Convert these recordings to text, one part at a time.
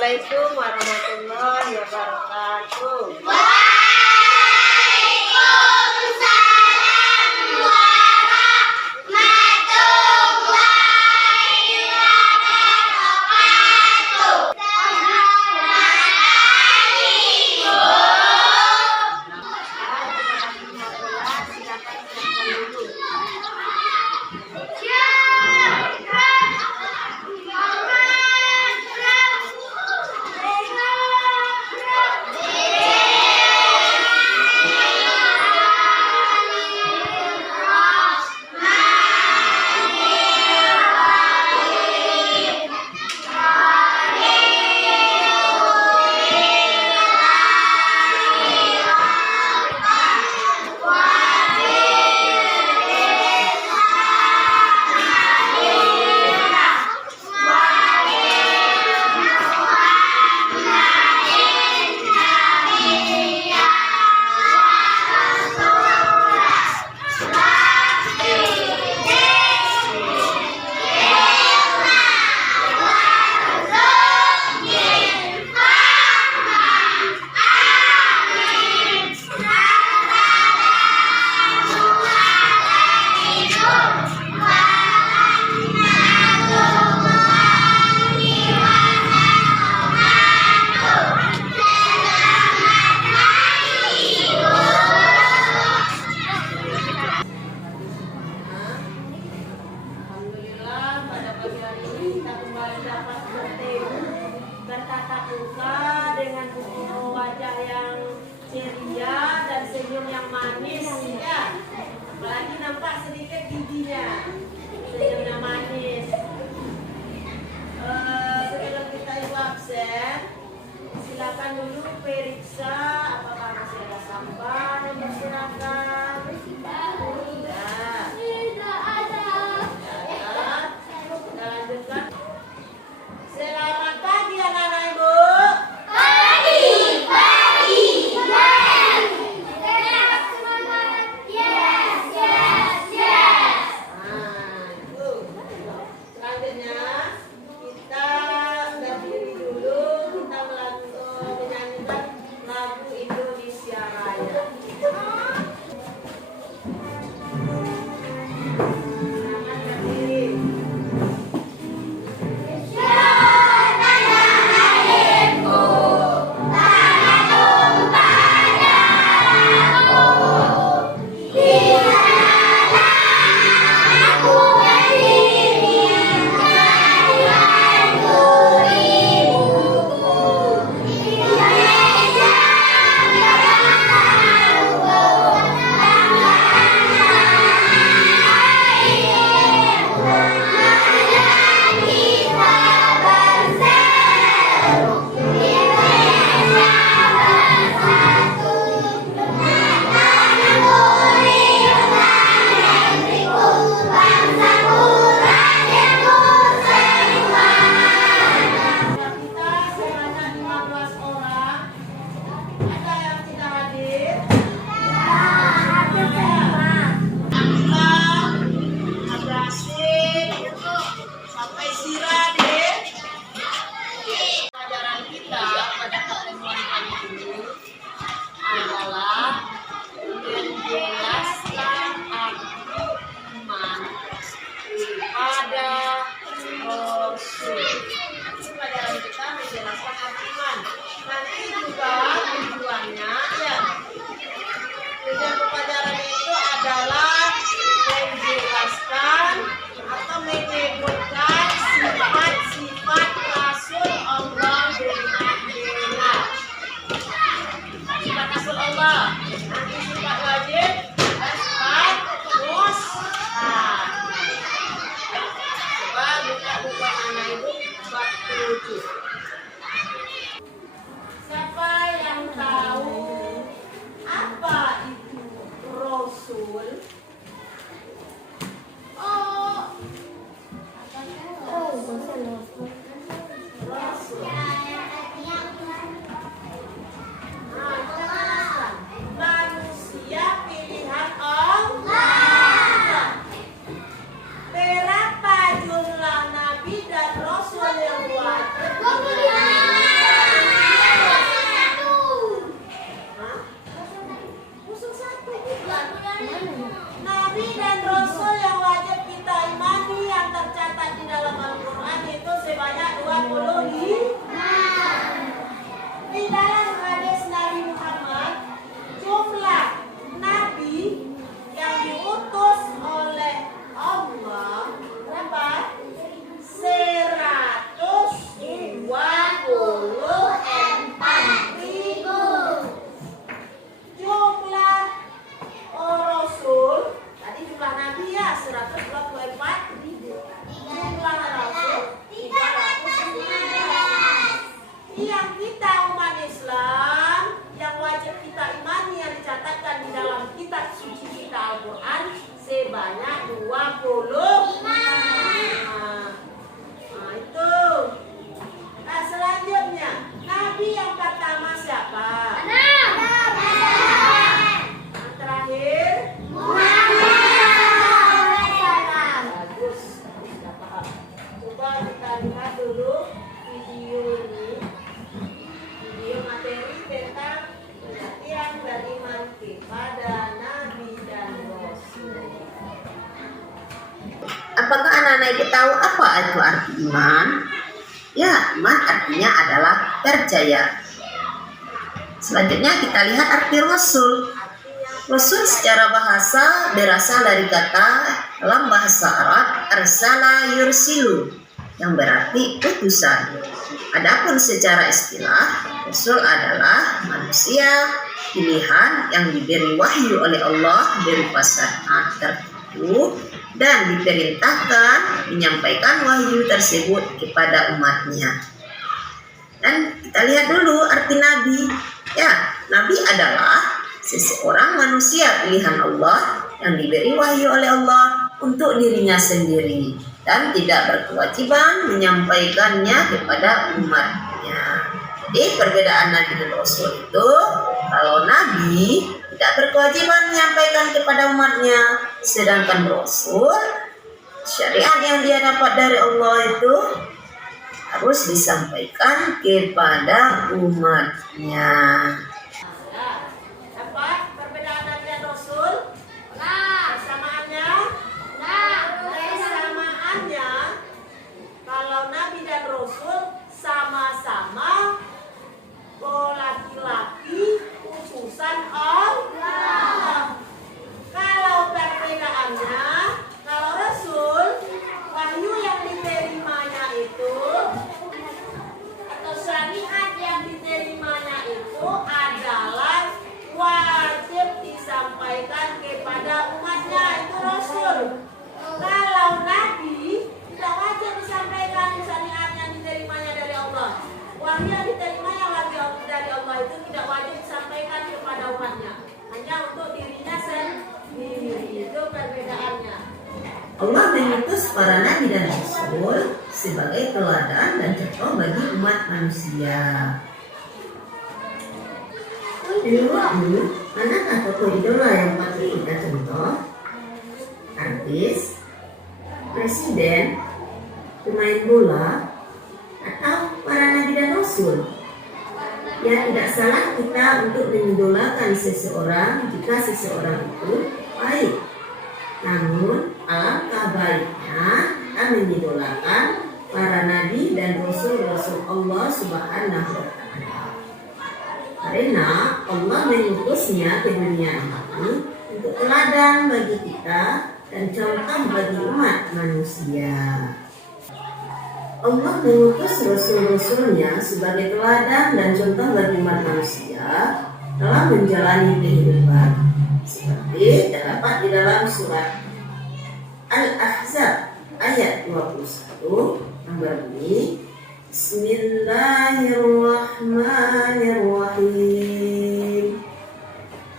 Assalamualaikum warahmatullahi wabarakatuh. Bertatap muka dengan wajah yang ceria dan senyum yang manis ya. Apalagi nampak sedikit giginya, senyumnya manis. Sebelum kita itu absen, silakan dulu periksa apakah masih ada sampah yang berserakan. Tidak ada. Kita lanjutkan. Selamat pagi anak-anak ibu. Pagi. Yes. Selanjutnya kita berdiri dulu, kita menyanyikan lagu Indonesia. Nabi dan Rasul yang wajib kita imani yang tercatat di dalam Al-Quran itu sebanyak 25. Di dalam hadis Nabi Muhammad, jumlah Nabi yang diutus oleh Allah berapa? 124.000. Jumlah Rasul, tadi jumlah Nabi ya 124. Jumlah Rasul 319. Yang kita umat Islam yang wajib kita imani yang dicatatkan di dalam kitab suci kita Al-Quran sebanyak 25. Nah itu. Nah selanjutnya Nabi yang pertama siapa? Yang terakhir bagus, sudah paham. Coba kita lihat dulu video ini, video materi tentang pengertian dan iman kepada Nabi dan Rasul. Apakah anak-anak itu tahu apa itu arti iman? Ya, iman artinya adalah percaya. Selanjutnya kita lihat arti Rasul. Rasul secara bahasa berasal dari kata dalam bahasa Arab arsala yursilu yang berarti utusan. Adapun secara istilah, Rasul adalah manusia pilihan yang diberi wahyu oleh Allah berupa syariat tertentu dan diperintahkan menyampaikan wahyu tersebut kepada umatnya. Dan kita lihat dulu arti Nabi. Ya, Nabi adalah seseorang manusia pilihan Allah yang diberi wahyu oleh Allah untuk dirinya sendiri dan tidak berkewajiban menyampaikannya kepada umatnya. Jadi perbedaan Nabi dan Rasul itu, kalau Nabi tidak berkewajiban menyampaikan kepada umatnya, sedangkan Rasul syariat yang dia dapat dari Allah itu harus disampaikan kepada umatnya. Dapat perbedaan Nabi dan Rasul? Persamaannya? Persamaannya, kalau Nabi dan Rasul sama-sama laki-laki utusan Allah. Kalau perbedaannya, kalau Rasul wahyu yang diterimanya itu atau syariat yang diterimanya itu adalah wajib disampaikan kepada umatnya, itu Rasul. Kalau Nabi tidak wajib disampaikan syariat yang diterimanya dari Allah. Wahyu yang diterimanya dari Allah itu tidak wajib disampaikan kepada umatnya, hanya untuk dirinya sendiri. Itu perbedaannya. Allah mengutus para nabi dan rasul sebagai teladan dan contoh bagi umat manusia. Menurutmu, manakah tokoh idola yang patut kita contoh? Artis, presiden, pemain bola, atau para nabi dan rasul? Ya, tidak salah kita untuk mengidolakan seseorang jika seseorang itu baik. Namun, alangkah baiknya kita mengidolakan para nabi dan rasul-rasul Allah Subhanahu wa Ta'ala. Karena Allah mengutusnya ke dunia ini untuk teladan bagi kita dan contoh bagi umat manusia. Allah mengutus rasul-rasulnya sebagai teladan dan contoh bagi umat manusia dalam menjalani kehidupan, seperti terdapat di dalam surat Al-Ahzab ayat 21 yang berbunyi Bismillahirrahmanirrahim.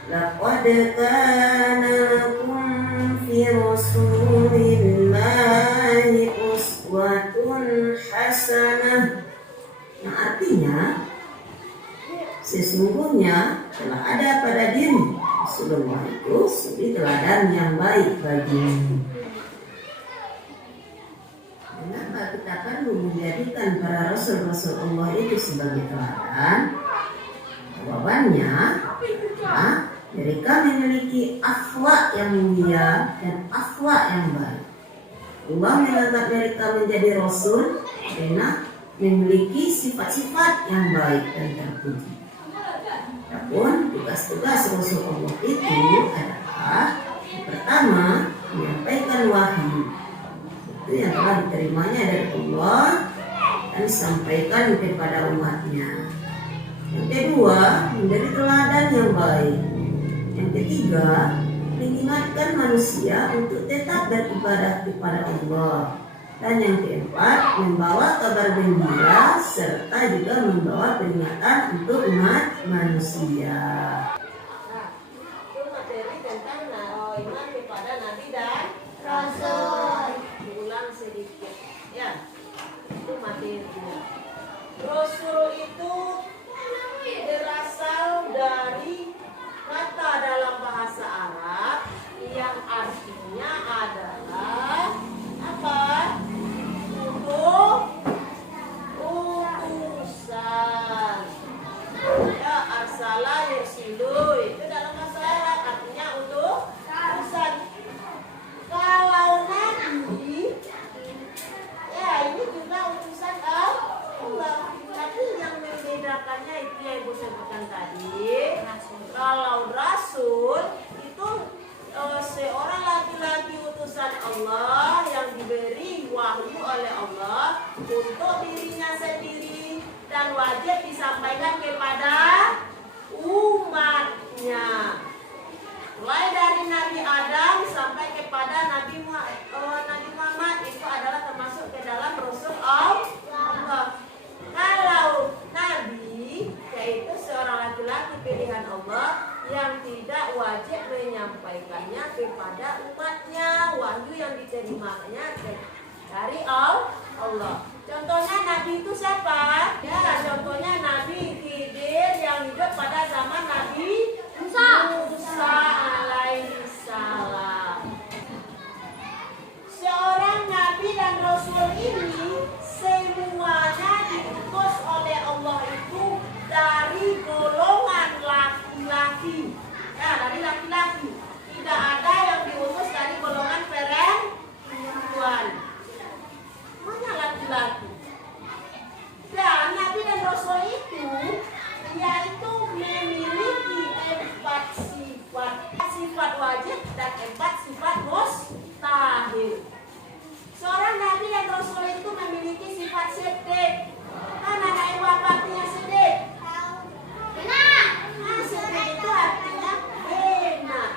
Laqad kana lakum fi rasulillahi uswatun hasanah. Yang artinya, sesungguhnya telah ada pada diri Rasulullah itu suri teladan yang baik bagimu. Mengapa kita perlu menjadikan para rasul-rasul Allah itu sebagai teladan? Jawabannya, Mereka memiliki akhlak yang mulia dan akhlak yang baik. Allah mengangkat mereka menjadi rasul karena memiliki sifat-sifat yang baik dan terpuji. Namun tugas-tugas Rasul Allah itu adalah yang pertama menyampaikan wahyu, itu yang telah diterimanya dari Allah dan disampaikan kepada umatnya. Yang kedua, menjadi teladan yang baik. Yang ketiga, mengingatkan manusia untuk tetap beribadah kepada Allah. Dan yang keempat, membawa kabar gembira serta juga membawa peringatan untuk umat manusia. Nah, itu materi tentang iman kepada Nabi dan Rasul. diulang sedikit. Ya, itu materinya. Rasul itu berasal dari kata dalam bahasa Arab yang artinya adalah apa? Utusan. Ya, arsala yursilu itu dalam bahasa Arab artinya utusan. Kalau nabi, ya ini juga utusan Allah. Tapi yang membedakannya itu yang ibu sebutkan tadi. Kalau rasul itu seorang laki-laki utusan Allah yang diberi wahyu oleh Allah untuk dirinya sendiri dan wajib disampaikan kepada umatnya. Mulai dari Nabi Adam sampai kepada Nabi Muhammad itu adalah termasuk ke dalam Rasul Allah. Kalau Nabi yaitu seorang laki-laki pilihan Allah yang tidak wajib menyampaikannya kepada umatnya, wahyu yang diterimanya dari Allah. Contohnya Nabi itu siapa? Ya, contohnya Nabi Khidir yang hidup pada zaman Nabi Musa alaihi salam. Seorang Nabi dan Rasul ini semuanya diutus oleh Allah itu dari golongan laki-laki. Ya, dari laki-laki. Tidak ada yang diutus dari golongan perempuan. Semuanya laki-laki. Dan Nabi dan Rasul itu yaitu memiliki 4 sifat. Sifat wajib dan 4 sifat mustahil. Seorang Nabi dan Rasul itu memiliki sifat siddiq. Kan ada yang bapaknya siddiq. Benar. Nah, siddiq itu artinya benar.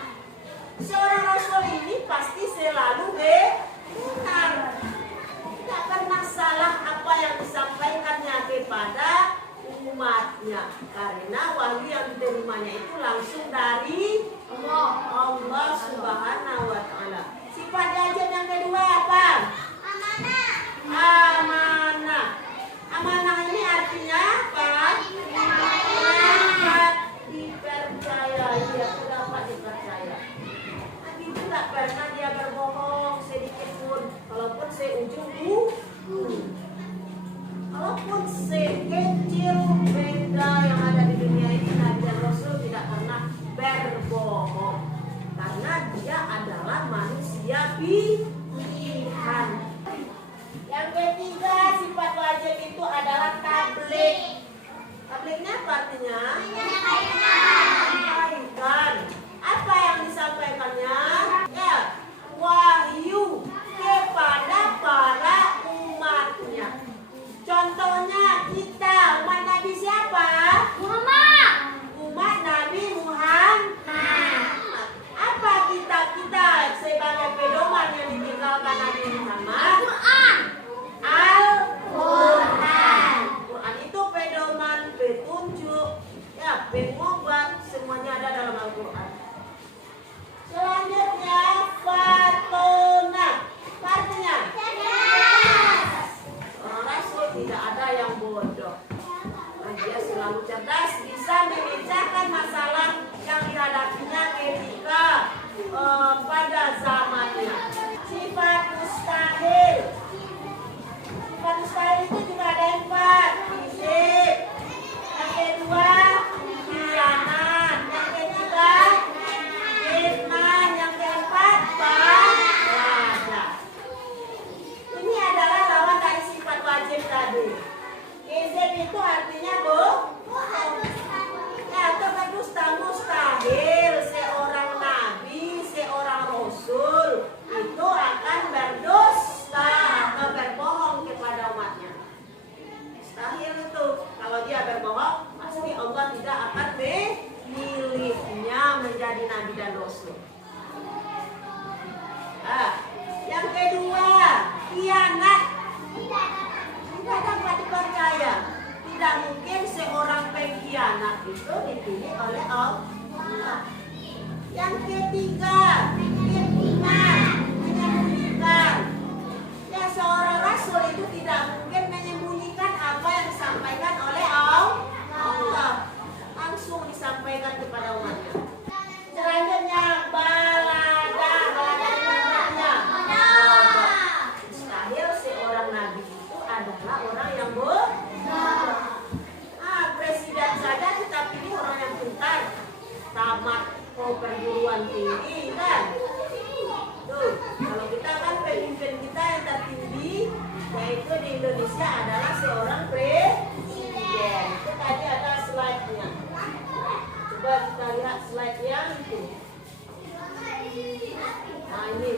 Seorang Rasul ini pasti selalu benar. Tidak pernah salah apa yang disampaikannya kepada umatnya. Karena wahyu yang diterimanya itu langsung dari Allah Subhanahu wa Ta'ala. Sifat wajib yang kedua apa? Amanah. Amanah ini artinya apa? Dapat dipercayai, dapat dipercaya. Nabi itu tidak pernah dia berbohong sedikit pun, walaupun seujung walaupun sekecil benda yang ada di dunia ini, Nabi dan Rasul tidak pernah berbohong. Karena dia adalah manusia pilihan. Yang ketiga sifat wajib itu adalah tabligh. Tablignya apa artinya? Menyampaikan. Apa yang disampaikannya? Ya, wahyu kepada para umatnya. Contohnya kita umat Nabi siapa? Umat Nabi Muhammad. Apa kita sebagai pedoman yang ditinggalkan Nabi Muhammad? Al-Quran. Quran itu pedoman, petunjuk, ya, pengobat, semuanya ada dalam Al-Quran. Selanjutnya fatona. Artinya orang Rasul tidak ada yang bodoh. Nah, dia selalu cerdas, bisa memecahkan masalah yang dihadapinya ketika pada zamannya. Sifat mustahil. Sifat mustahil itu juga ada 4. Fisik. Yang kedua, khianat. Yang ketiga, sebagai nabi dan rasul. Yang kedua, khianat. Tidak dapat dipercaya. Tidak mungkin seorang pengkhianat itu dipilih oleh Allah. Yang ketiga, iman, menyembunyikan. Ya, seorang rasul itu tidak mungkin menyembunyikan apa yang disampaikan oleh Allah. Langsung disampaikan kepada umatnya. Selanjutnya, balada. Mustahil seorang nabi itu adalah orang yang presiden saja kita pilih orang yang pintar, tamat perguruan tinggi kan. Tuh, kalau kita kan pemimpin kita yang tertinggi yaitu di Indonesia adalah seorang presiden. Itu tadi ada slide-nya. Coba kita lihat slide yang itu. Nah ini.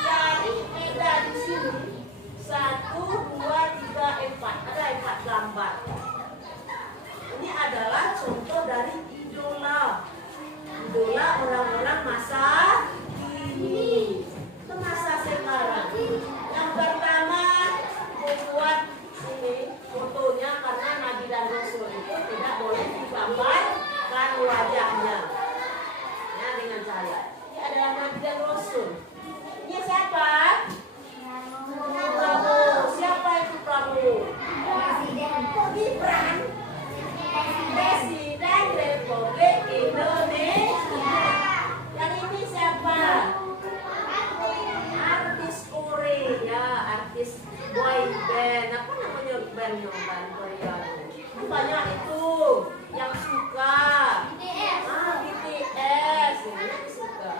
Jadi ada di sini 1, 2, 3, 4. Ada 4 gambar. Ini adalah contoh dari idola orang-orang masa kini ke masa sekarang. Yang pertama membuat ini fotonya karena nabi dan rasul itu tidak boleh digambarkan wajahnya. Ya, dengan saya. Ini adalah nabi dan rasul. Ini siapa? Prabowo. Siapa itu Prabowo? Gibran. Presiden Republik Indonesia. Yang ini siapa? Artis Korea, artis boy band. Apa namanya bandnya? Band Korea. Banyak itu yang suka. BTS ini suka.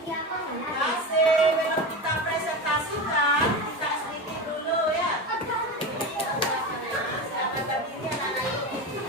Kasih, belum kita presentasikan, kita sedikit dulu ya. Silakan berdiri anak-anak itu.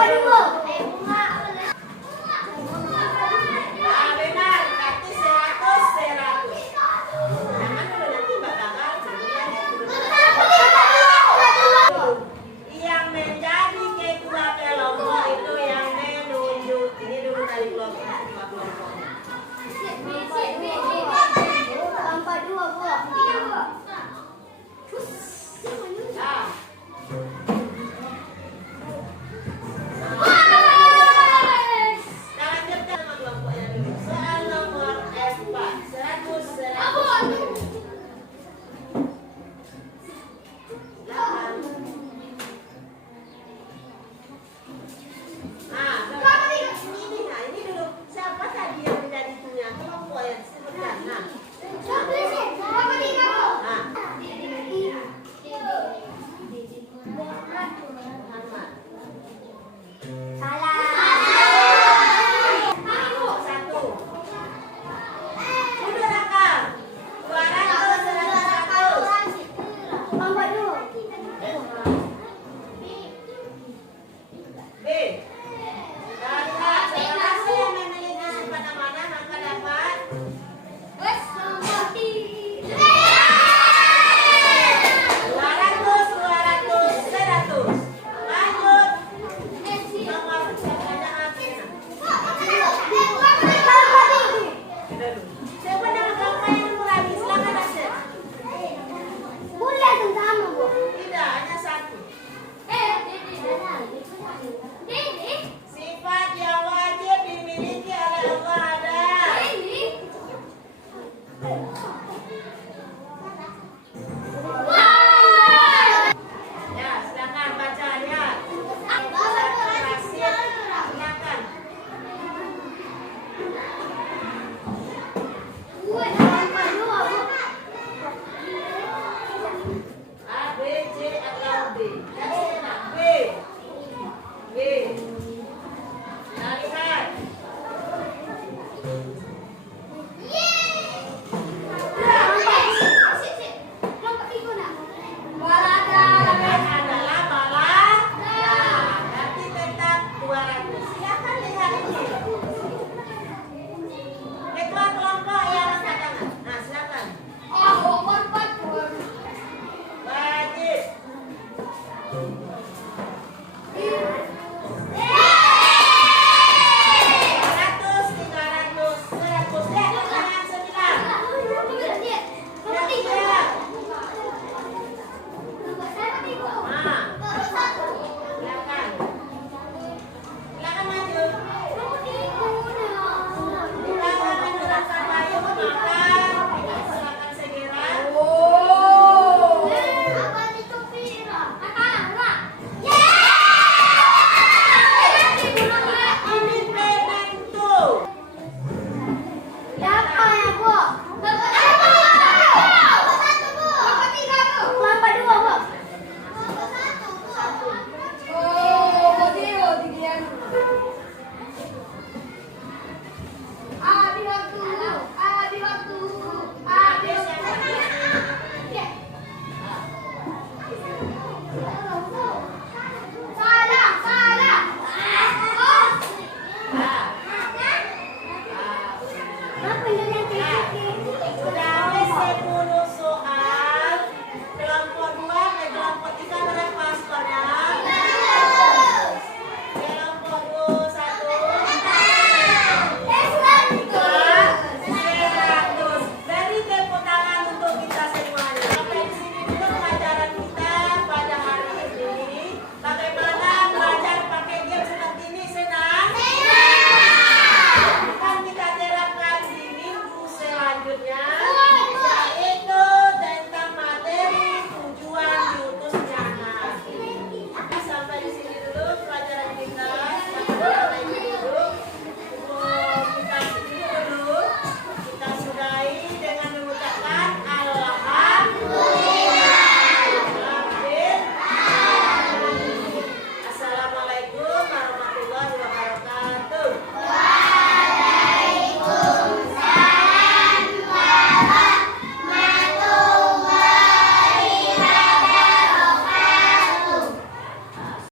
Waduh.